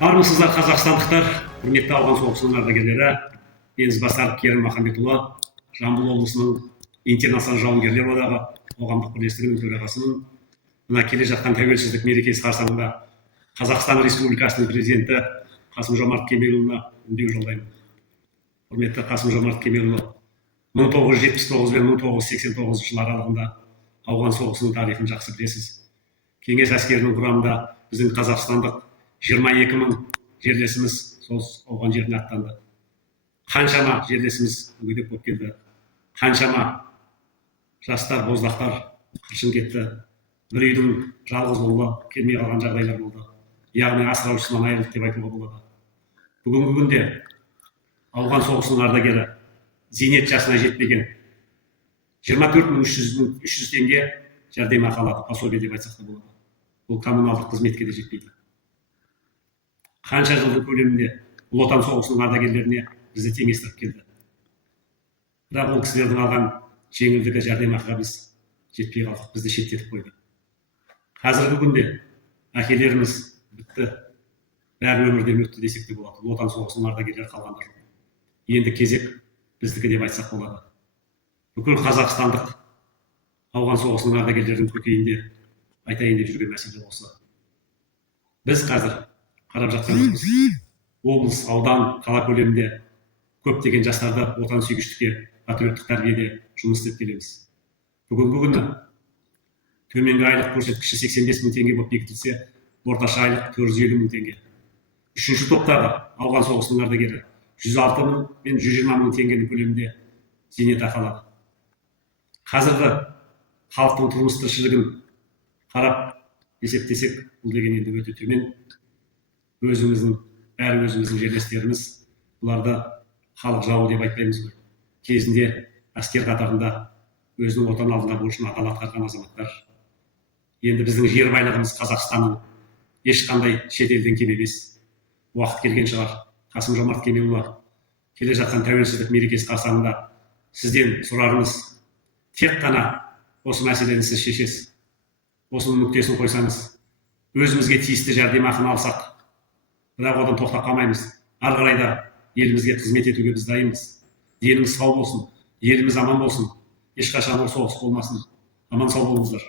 Армысыздар қазақстандықтар, құрметті ауған соғысының ардагерлері, мен ізбасар Керім Махамбетұлы, Жамбыл облысының интернационал жауынгерлер одағы қоғамдық бірлестігінің төрағасымын. Мына келе жатқан тәуелсіздік мерекесі қарсаңында Қазақстан Республикасының президенті Қасым-Жомарт Кемелұлына үндеу жолдаймын. Құрметті Қасым-Жомарт Кемелұлы, 1979 пен 1989 жылдар аралығында ауған соғысының тарихын жақсы білесіз. Кеңес әскерінің құрамында біздің қазақстандық 22 мың жерлесіміз сол ауған жеріне аттанды. Қаншама жерлесіміз мүгедек болып келді. Қаншама жастар, боздақтар қыршын кетті. Бір үйдің жалғыз ұлы келмей қалған жағдайлар болды. Яғни асыраушысынан айырылды деп айтуға болады. Бүгінгі күнде ауған соғысының ардагері зейнет жасына жетпеген 24.300 теңге жәрдемақы алады, пособие деп айтсақ та болады. Бұл коммуналдық қызметке де жетпейді. Қанша жылдың көлемінде ұлы отан соғысының ардагерлеріне бізді теңестіріп келді. Бірақ ол кісілердің алған жеңілдігі жәрдемақыға біз жетпей қалдық, бізді шеттетіп қойды. Қазіргі күнде әкелеріміз бітті, бәрі өмірден өтті десек те болады. Ұлы отан соғысының ардагерлері қалғанда жоқ. Енді кезек біздікі деп айтсақ болады. Бүкіл қазақстандық ауған соғысының ардагерлерінің көкейінде айтайын деп жүрген мәселе осы. Біз қазір қарап жатқанымыз облыс, аудан, қала көлемінде көптеген жастарды отансүйгіштікке, патриоттық тәрбиеде жұмыс істеп келеміз. Бүгінгі күні төменгі айлық көрсеткіші 85 мың теңге болып бекітілсе, орташа айлық 450 мың теңге. Үшінші топтағы ауған соғысының ардагері 106 мың мен 120 мың теңгенің көлемінде зейнетақы алады. Қазіргі халықтың тұрмыс тіршілігін қарап есептесек, бұл деген енді өте төмен. Өзіміздің жерлестеріміз, бұларды халық жауы деп айтпаймыз ғой. Кезінде әскер қатарында өзінің отан алдында борышын адал атқарған азаматтар. Енді біздің жер байлығымыз Қазақстанның ешқандай шет елден кем емес. Уақыт келген шығар. Қасым-Жомарт Кемелұлы, келе жатқан тәуелсіздік мерекесі қарсаңында сізден сұрарымыз, тек қана осы мәселені сіз шешесіз. Осының нүктесін қойсаңыз, өзімізге тиісті жәрдемақыны алсақ, бірақ одан тоқтап қалмаймыз. Ары қарай да елімізге қызмет етуге біз дайынбыз. Еліміз сау болсын, еліміз аман болсын. Ешқашан соғыс болмасын. Аман сау болыңыздар.